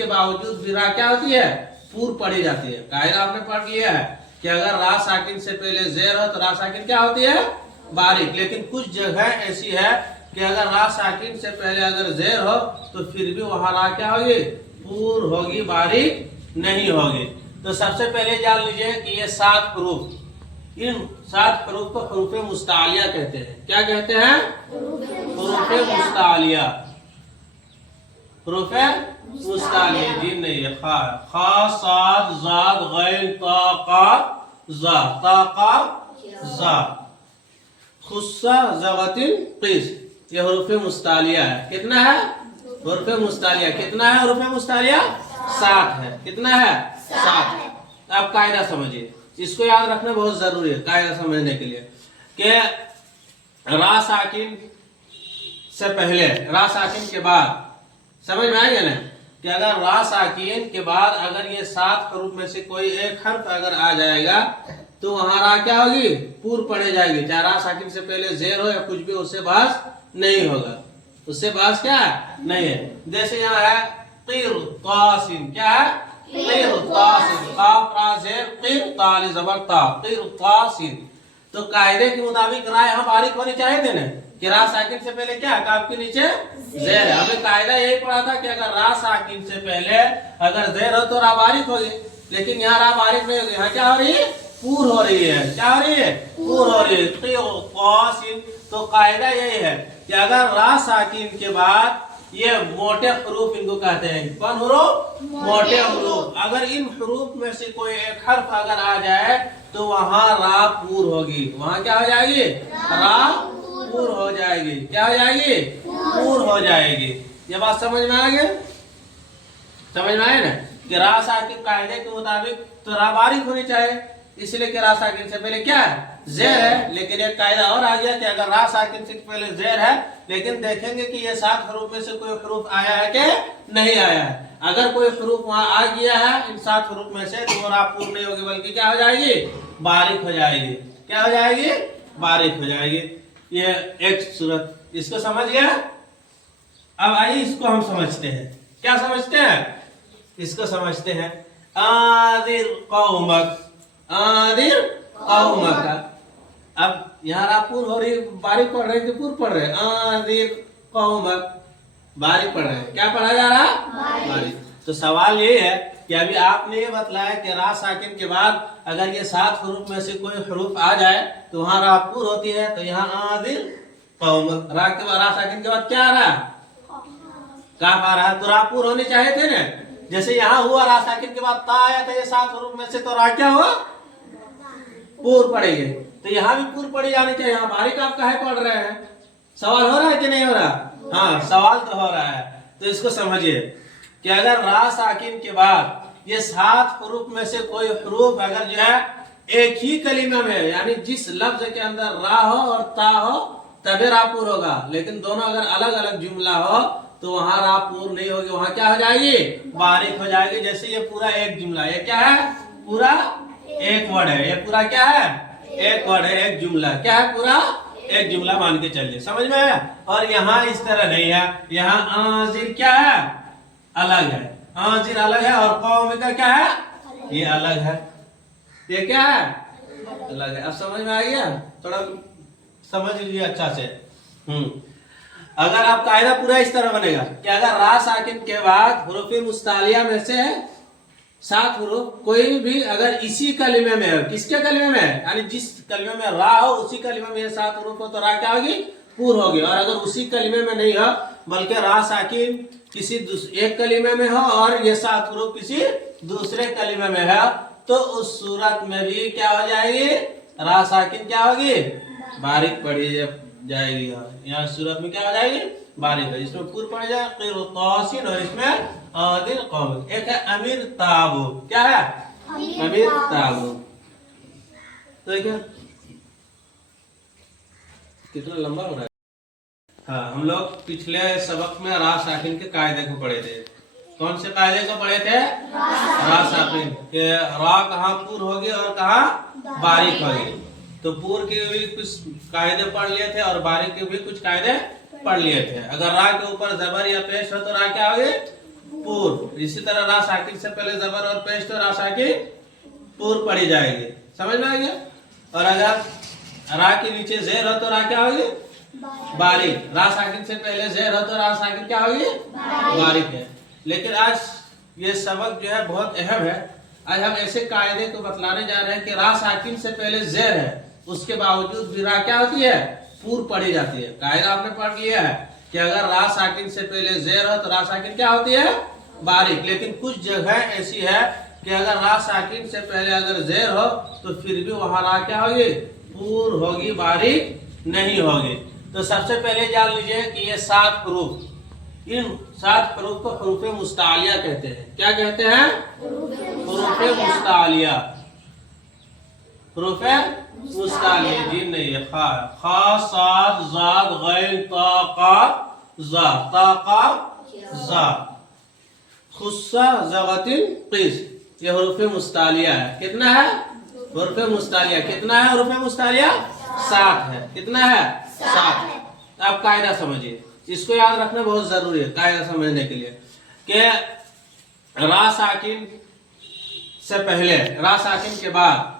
उसके बावजूद भी रा क्या होती है, पूर्व पढ़ी जाती है। कायदा आपने पढ़ लिया है कि अगर रा साकिन से पहले जेर हो तो रा साकिन क्या होती है, बारीक। लेकिन कुछ जगह ऐसी है कि अगर रा साकिन से पहले अगर जेर हो तो फिर भी वहां रा क्या होगी, पूर्व होगी, बारीक नहीं होगी। तो सबसे पहले जान लीजिए कि ये 7 हरूफ, इन 7 हरूफ को हरूफ मुस्तालिया कहते हैं। क्या कहते हैं, हरूफ मुस्तालिया। हरूफ मुस्तालिया जी नहीं है, खा खा साद जाद गैन ता काफ जा, ता काफ जा, खुस्सा जगतिन क़िस, ये हरूफ मुस्तालिया है। कितना है हरूफ मुस्तालिया, कितना है हरूफ मुस्तालिया, 7 है। कितना है, 7 है। आप कायदा समझिए, इसको याद रखना बहुत जरूरी है कायदा समझने के लिए कि रा साकिन से पहले, रा साकिन के बाद, समझ में आएगा ना कि अगर रा साकिन के बाद अगर ये 7 हरूफ में से कोई एक हर्फ अगर आ जाएगा तो वहां रा क्या होगी, पूर्व पढ़े जाएगी। चाहे रा साकिन से पहले जेर हो या कुछ भी, उससे बहस नहीं होगा, उससे बहस क्या है, नहीं है। जैसे यहाँ है क़िरतासिन, क्या है, क़िरतासिन, काफ रा जेर, क़िर ताली जबर ता, क़िरतासिन। तो कायदे के मुताबिक रा यहाँ बारीक होनी चाहिए थे ना, कि रा साकिन से पहले क्या है, काफ के नीचे जेर है। हमने कायदा यही पढ़ा था कि अगर रा साकिन से पहले अगर जेर हो तो रा बारीक होगी, लेकिन यहाँ रा बारीक नहीं होगी, यहाँ क्या हो रही है, पूर्व हो रही है। क्या हो रही है, पूर्व हो रही है, क़िरतासिन। तो कायदा यही है कि अगर रा साकिन के बाद ये मोटे हरूफ इनको कहते हैं। कौन हरूफ, मोटे हरूफ। अगर इन हरूफ में से कोई एक हर्फ अगर आ जाए तो वहां रा पूर्व होगी, वहां क्या हो जाएगी, रा पूर्व हो जाएगी। क्या हो जाएगी, पूर्व हो जाएगी। ये बात समझ में आ गई, समझ में आए ना कि रा साकिन कायदे के मुताबिक तो रा बारीक होनी चाहिए, इसलिए कि रा साकिन से पहले क्या है, जेर है। लेकिन एक कायदा और आ गया कि अगर रा साकिन से पहले जेर है, लेकिन देखेंगे कि ये 7 हरूफ में से कोई हरूफ आया है कि नहीं आया है। अगर कोई हरूफ वहां आ गया है इन 7 हरूफ में से, तो रा पूर्ण नहीं होगी, बल्कि क्या हो जाएगी, बारीक हो जाएगी। क्या हो जाएगी, बारीक हो जाएगी। ये एक सूरत, इसको समझ गया। अब आइए इसको हम समझते हैं। क्या समझते हैं, इसको समझते हैं। आदिर कौमक, आदिर कौमक। अब यहाँ रा पूर्व हो रही, बारीक पढ़ रहे कि पूर्व पढ़ रहे, आदिर कौमक, बारीक पढ़ रहे हैं। क्या पढ़ा जा रहा, बारीक। तो सवाल ये है कि अभी आपने ये बतलाया कि रा साकिन के बाद अगर ये 7 हरूफ में से कोई हरूफ आ जाए तो वहां रा पूर्व होती है। तो यहाँ आदिर कौमक, रा के बाद, रा साकिन के बाद क्या आ रहा है, काफ आ रहा है, तो रा पूर्व होनी चाहिए थे ना। जैसे यहाँ हुआ रा साकिन के बाद ता आया था, ये 7 हरूफ में से, तो रा क्या हुआ, पूर्व पढ़ेंगे। तो यहाँ भी पूर्व पढ़ी जानी चाहिए। यहाँ बारीक आप काहे पढ़ रहे हैं, सवाल हो रहा है कि नहीं हो रहा, हाँ सवाल तो हो रहा है। तो इसको समझिए कि अगर रा साकिन के बाद ये 7 हरूफ में से कोई हरूफ अगर जो है एक ही कलीमा में, यानी जिस लफ्ज के अंदर रा हो और ता हो तभी रा पूर्व होगा, लेकिन दोनों अगर अलग अलग जुमला हो तो वहां रा पूर्व नहीं होगी, वहां क्या हो जाएगी, बारीक हो जाएगी। जैसे ये पूरा एक जुमला, ये क्या है, पूरा एक वर्ड है, ये पूरा क्या है, एक वर्ड है, एक जुमला। क्या है, पूरा एक जुमला मान के चलिए, समझ में आया। और यहाँ इस तरह नहीं है, यहाँ आजिर क्या है, अलग है, आजिर अलग है, और कौम का क्या है, ये अलग है। ये क्या है, अलग है। अब समझ में आ गया, थोड़ा समझ लीजिए अच्छा से। अगर आप कायदा पूरा इस तरह बनेगा कि अगर रा साकिन के बाद हरूफ मुस्तालिया में से 7 हरूफ कोई भी अगर इसी कलिमे में है, किसके कलिमे में है, यानी जिस कलिमे में रा हो उसी कलिमे में 7 हरूफ हो तो रा क्या होगी, पूर्व होगी। और अगर उसी कलिमे में नहीं हो बल्कि रा साकिन किसी एक कलिमे में हो और ये 7 हरूफ किसी दूसरे कलिमे में है, तो उस सूरत में भी क्या हो जाएगी, रा साकिन क्या होगी, बारीक पढ़ी जाएगी। यहाँ सूरत में क्या हो जाएगी, बारीक है। इसमें पूर्व पढ़ जाए क़िरतासिन और इसमें आदिर कौम। एक है अमीर ताबू, क्या है, अमीर ताबू। तो देखिए कितना लंबा हो रहा है। हाँ, हम लोग पिछले सबक में रा साकिन के कायदे को पढ़े थे। कौन से कायदे को पढ़े थे, रा साकिन के, रा कहाँ पूर्व होगी और कहाँ बारीक होगी। तो पूर्व के भी कुछ कायदे पढ़ लिए थे और बारीक के भी कुछ कायदे पढ़ लिए थे। अगर रा के ऊपर जबर या पेश हो तो रा क्या होगी, पूर। इसी तरह रा साकिन से पहले जबर और पेश तो रा साकिन पूर पढ़ी जाएगी। समझ में आ गया। और अगर रा के नीचे जेर हो तो रा क्या होगी? बारीक। रा साकिन से पहले जेर हो तो रा साकिन क्या होगी? बारीक है। लेकिन आज ये सबक जो है बहुत अहम है। आज हम ऐसे कायदे को बतलाने जा रहे हैं कि रा साकिन से पहले जेर है, उसके बावजूद भी रा क्या होती है? पूर पढ़ी जाती है। कायदा आपने पढ़ लिया है कि अगर रा साकिन से पहले जेर हो तो रा साकिन क्या होती है? बारीक। लेकिन कुछ जगह ऐसी है कि अगर रा साकिन से पहले अगर जेर हो तो फिर भी वहां रा क्या होगी? पूर होगी, बारीक नहीं होगी। तो सबसे पहले जान लीजिए कि ये 7 हरूफ, इन 7 हरूफ को हरूफ मुस्तालिया कहते हैं। क्या कहते हैं? हरूफ मुस्तालिया। हरूफ मुस्तालिया। जी नहीं है। खा, खा, साद, जाद, गैन, ता, काफ, जा, ता, काफ, जा, खुस्सा, ज़गतिन, क़िस। ये हरूफ मुस्तालिया है। कितना है? हरूफ मुस्तालिया कितना है? हरूफ मुस्तालिया 7 है। कितना है? 7। आप कायदा समझिए, इसको याद रखना बहुत जरूरी है कायदा समझने के लिए कि रा साकिन से पहले, रा साकिन के बाद,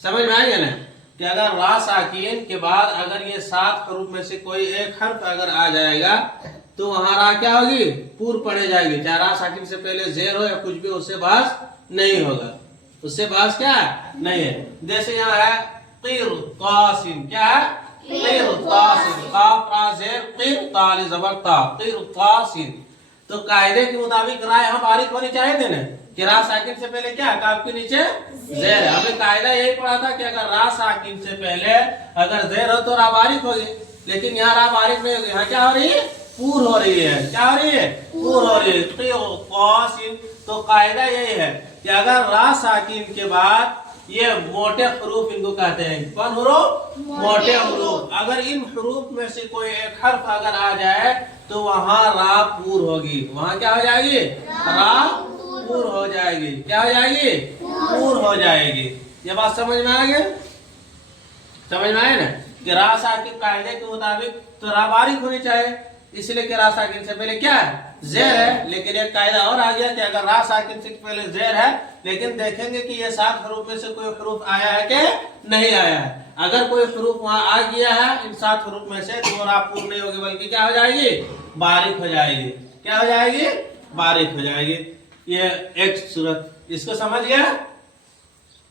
समझ में आएगा ना कि अगर रा साकिन के बाद अगर ये 7 हरूफ में से कोई एक हर्फ अगर आ जाएगा तो वहां रा क्या होगी? पूर पढ़े जाएगी। चाहे रा साकिन से पहले जेर हो या कुछ भी, उससे बहस नहीं होगा, उससे बहस क्या है? नहीं है। जैसे यहाँ है क़िरतासिन। क्या है? क़िरतासिन। काफ रा जेर, क़िर ताली जबर ता, क़िरतासिन। तो कायदे के मुताबिक रा यहाँ बारीक होनी चाहिए थी ना कि रा साकिन से पहले क्या है? काफ के नीचे जेर है। हमने कायदा यही पढ़ा था कि अगर रा साकिन से पहले अगर जेर हो तो रा बारीक होगी। लेकिन यहाँ रा बारीक नहीं होगी, यहाँ क्या हो रही है? पूर हो रही है। क्या हो रही है? पूर हो रही है। क़िरतासिन। तो कायदा यही है कि अगर रा साकिन के बाद ये मोटे हरूफ इनको कहते हैं। कौन हरूफ? मोटे हरूफ। अगर इन हरूफ में से कोई एक हर्फ अगर आ जाए तो वहां रा पूर होगी। वहां क्या हो जाएगी? रा पूर हो जाएगी। क्या हो जाएगी? पूर हो जाएगी। ये बात समझ में आ गई? समझ में आए ना कि रा साकिन कायदे के मुताबिक तो रा बारीक होनी चाहिए, इसलिए कि रा साकिन से पहले क्या है? जेर है। लेकिन एक कायदा और आ गया कि अगर रा साकिन से पहले जेर है, लेकिन देखेंगे कि ये 7 हरूफ में से कोई हरूफ आया है कि नहीं आया है। अगर कोई हरूफ वहां आ गया है इन 7 हरूफ में से तो रा पूर नहीं होगी, बल्कि क्या हो जाएगी? बारीक हो जाएगी। क्या हो जाएगी? बारीक हो जाएगी। ये एक सूरत, इसको समझ गया।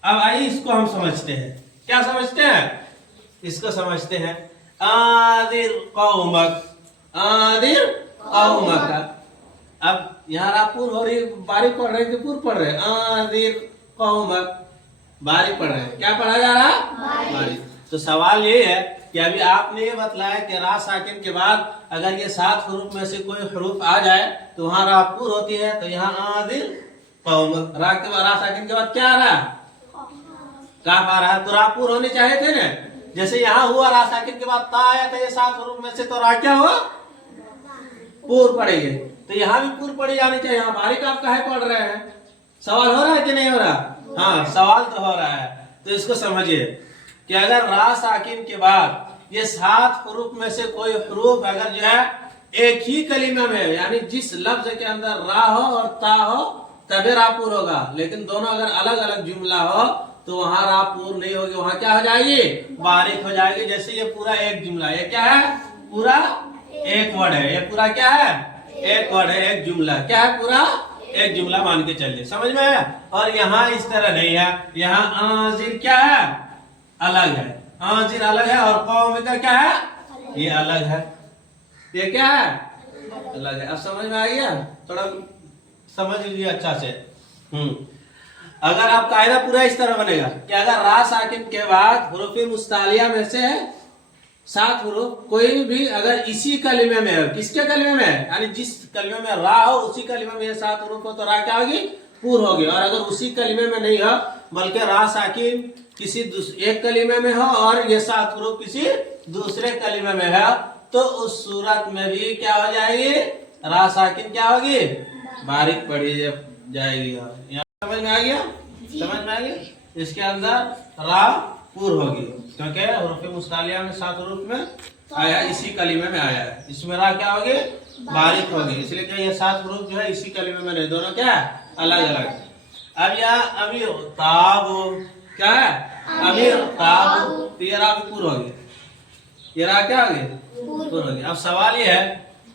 अब आइए इसको हम समझते हैं। क्या समझते हैं? इसको समझते हैं। आदिर कौमक, आदिर कौमक। अब यहाँ रा पूर हो रही, बारीक पढ़ रहे कि पूर पढ़ रहे? आदिर कौमक, बारीक पढ़ रहे हैं। क्या पढ़ा जा रहा? बारीक। तो सवाल ये है कि अभी आपने ये बतलाया कि रा साकिन के बाद अगर ये 7 हरूफ में से कोई हरूफ आ जाए तो वहां रा पूर होती है। तो यहाँ आदिर कौमक, रा के बाद, रा साकिन के बाद क्या आ रहा? काफ आ रहा है। तो रा पूर होनी चाहिए थे ना। जैसे यहाँ हुआ रा साकिन के बाद ता आया था ये 7 हरूफ में से, तो रा क्या हुआ? पूर पड़ेगी। तो यहाँ भी पूर पड़ी जानी चाहिए। यहाँ बारीक आप काहे पढ़ रहे हैं? सवाल हो रहा है कि नहीं हो रहा? हाँ, सवाल तो हो रहा है। तो इसको समझिए कि अगर रा साकिन के बाद ये 7 हरूफ में से कोई हरूफ अगर जो है एक ही कलीमे में, यानी जिस लफ्ज के अंदर रा हो और ता हो तभी रा पूर होगा। लेकिन दोनों अगर अलग अलग जुमला हो तो वहां रा पूर नहीं होगी, वहां क्या हो जाएगी? बारीक हो जाएगी। जैसे ये पूरा एक जुमला, ये क्या है? पूरा एक वर्ड है। ये पूरा क्या है? एक वर्ड है, एक जुमला। क्या है? पूरा एक जुमला मान के चलिए। समझ में आया? और यहाँ इस तरह नहीं है। यहाँ आजिर क्या है? अलग है। आजिर अलग है। और कौम का क्या है? ये अलग है। ये क्या है? अलग है। अब समझ में आ गया? थोड़ा समझ लीजिए अच्छा से। अगर आप कायदा पूरा इस तरह बनेगा कि अगर रा साकिन के बाद हरूफ मुस्तालिया में से 7 हरूफ कोई भी अगर इसी कलिमे में हो, किसके कलिमे में? यानी जिस कलिमे में रा हो उसी कलिमे में 7 हरूफ हो तो रा क्या होगी? पूर होगी। और अगर उसी कलिमे में नहीं हो बल्कि रा साकिन किसी एक कलिमे में हो और ये 7 हरूफ किसी दूसरे कलिमे में है तो उस सूरत में भी क्या हो जाएगी? रा साकिन क्या होगी? बारीक पढ़ी जाएगी। समझ में आ गया? समझ में आ गया? इसके अंदर रा पूर होगी क्योंकि हरूफ मुस्तालिया में 7 हरूफ में आया, इसी कलीमे में आया है। इसमें रा क्या होगी? बारीक होगी, इसलिए कि ये 7 हरूफ जो है इसी कलमे में नहीं, दोनों क्या है अलग अलग। अब यहाँ अभी ताब क्या है, अभी ताब, तो ये रा भी पूरा हो गया, ये रा क्या हो गया पूरा हो गया। अब सवाल ये है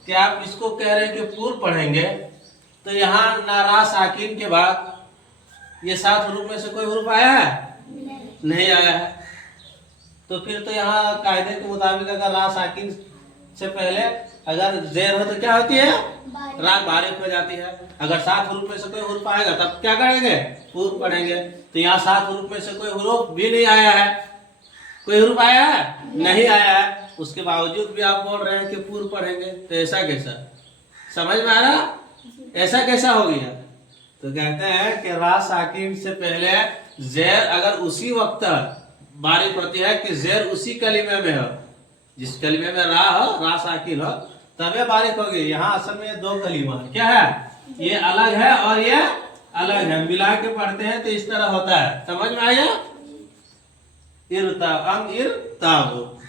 कि आप इसको कह रहे हैं कि पूर्व पढ़ेंगे, तो यहाँ ना रा साकिन के बाद ये 7 हरूफ में से कोई हरूफ आया है नहीं आया है, तो फिर तो यहाँ कायदे के मुताबिक अगर रा साकिन से पहले अगर जेर हो तो क्या होती है रा बारीक हो जाती है। अगर 7 हरूफ में से कोई हरूफ आएगा तब क्या करेंगे पूर्व पढ़ेंगे, तो यहाँ 7 हरूफ में से कोई हरूफ भी नहीं आया है, कोई हरूफ आया है नहीं आया है, उसके बावजूद भी आप बोल रहे हैं कि पूर्व पढ़ेंगे, तो ऐसा कैसा, समझ में आ रहा, ऐसा कैसा हो गया। तो कहते हैं कि रा साकिन से पहले जेर अगर उसी वक्त बारीक होती है कि जेर उसी कलीमे में हो, जिस कलीमे में रा हो, रा साकिन हो, तबे बारीक होगी। यहाँ असल में ये 2 कलीमा है, क्या है, ये अलग है और ये अलग है, मिला के पढ़ते हैं तो इस तरह होता है, समझ में आया। इरताब, अम इरताब,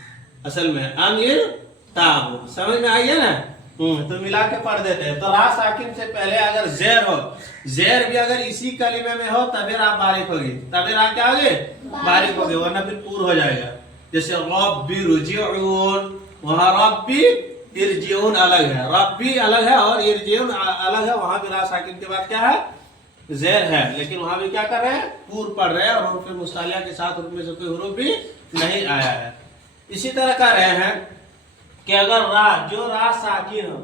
असल में अम इरताब, समझ में आई है ना। तो मिला के पढ़ देते हैं। तो रा साकिन से पहले अगर जेर हो, जेर भी अगर इसी कलीमे में हो तबे रा बारीक होगी, तबे रा क्या होगी बारीक होगी, वरना फिर पूर्ण हो जाएगा। जैसे रब्बी रुजिऊन, वहाँ रब्बी इरजिऊन अलग है, रब्बी अलग है और इरजिऊन अलग है, वहां भी रा साकिन के बाद क्या है जेर है, लेकिन वहां भी क्या कर रहे हैं पूर्व पढ़ रहे हैं, और फिर मुस्तालिया के साथ उनमें से कोई हरूफ भी नहीं आया है। इसी तरह कर रहे हैं कि अगर रा, जो रा साकिन हो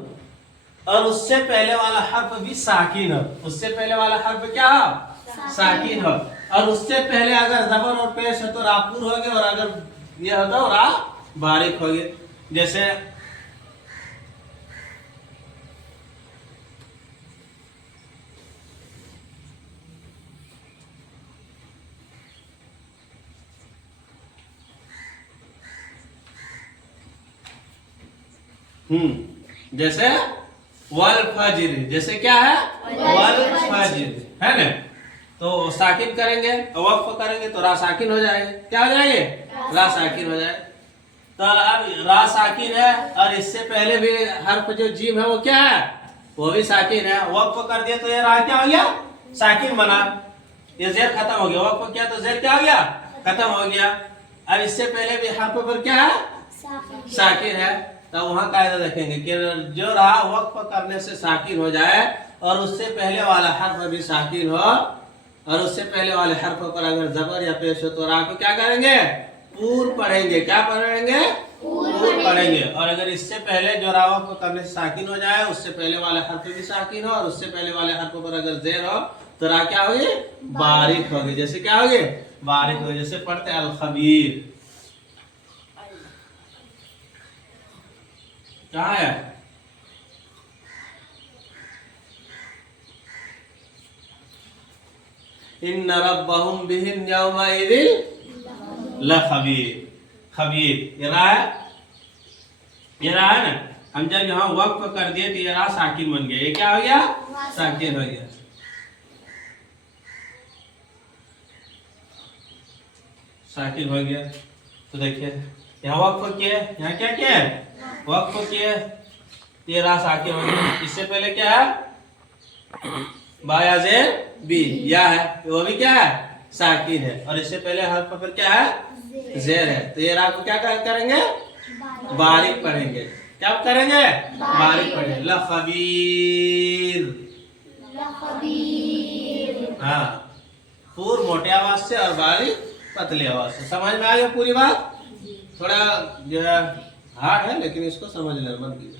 और उससे पहले वाला हर्फ भी साकिन हो, उससे पहले वाला हर्फ क्या हो साकिन हो, और उससे पहले अगर जबर और पेश हो तो रा पूर्व हो गए, और अगर ये हो तो रा बारीक हो गए। जैसे जैसे वल फजर, जैसे क्या है वल फजर है ना, तो साकिन करेंगे वक्फ करेंगे तो रा साकिन हो जाएगा, क्या हो जाएंगे रा साकिन हो जाए। तो अब रा साकिन है और इससे पहले भी हर्फ जो जीम है वो क्या है वो भी साकिन है, वक्फ कर दिया तो ये रा क्या हो गया साकिन बना, ये जेर खत्म हो गया, वक्फ किया तो जेर क्या हो गया खत्म हो गया। अब इससे पहले भी हर्फ पर क्या है साकिन है, तो वहाँ कायदा देखेंगे कि जो रहा वक्फ करने से साकिन हो जाए और उससे पहले वाला हर्फ भी साकिन हो, और उससे पहले वाले हर्फ पर अगर जबर या पेश हो तो रा को क्या करेंगे पूर्व पढ़ेंगे, क्या पढ़ेंगे पूर्व पढ़ेंगे। और अगर इससे पहले जो रा वक्फ करने से साकिन हो जाए, उससे पहले वाले हर्फ भी साकिन हो और उससे पहले वाले हर्फ पर अगर जेर हो तो रा क्या होगी बारीक होगी। जैसे क्या होगी बारीक होगी, जैसे पढ़ते अल खबीर, कहाँ है इन्न रब्बहुम बिहिम यौमइदिन लखबीर, खबीर ये रहा है, ये रहा है ना। हम जब यहाँ वक्फ कर दिए तो ये रहा साकिन बन गया, ये क्या हो गया साकिन हो गया। साकिन हो गया तो देखिए यहाँ वक्फ किए, यहाँ क्या किया है वक्फ किए, ये रा साकिन हो गया। इससे पहले क्या है बाया जेर बी या है, वो भी क्या है साकिन है, और इससे पहले हर्फ पर क्या है जेर है, तो ये रा को क्या करेंगे बारीक पढ़ेंगे, क्या करेंगे बारीक पढ़ेंगे। लखबीर, हाँ पूर्व मोटे आवाज से और बारीक पतली आवाज से। समझ में आ गया पूरी बात, थोड़ा जो है हार्ड है लेकिन इसको समझ लेना मत कीजिए।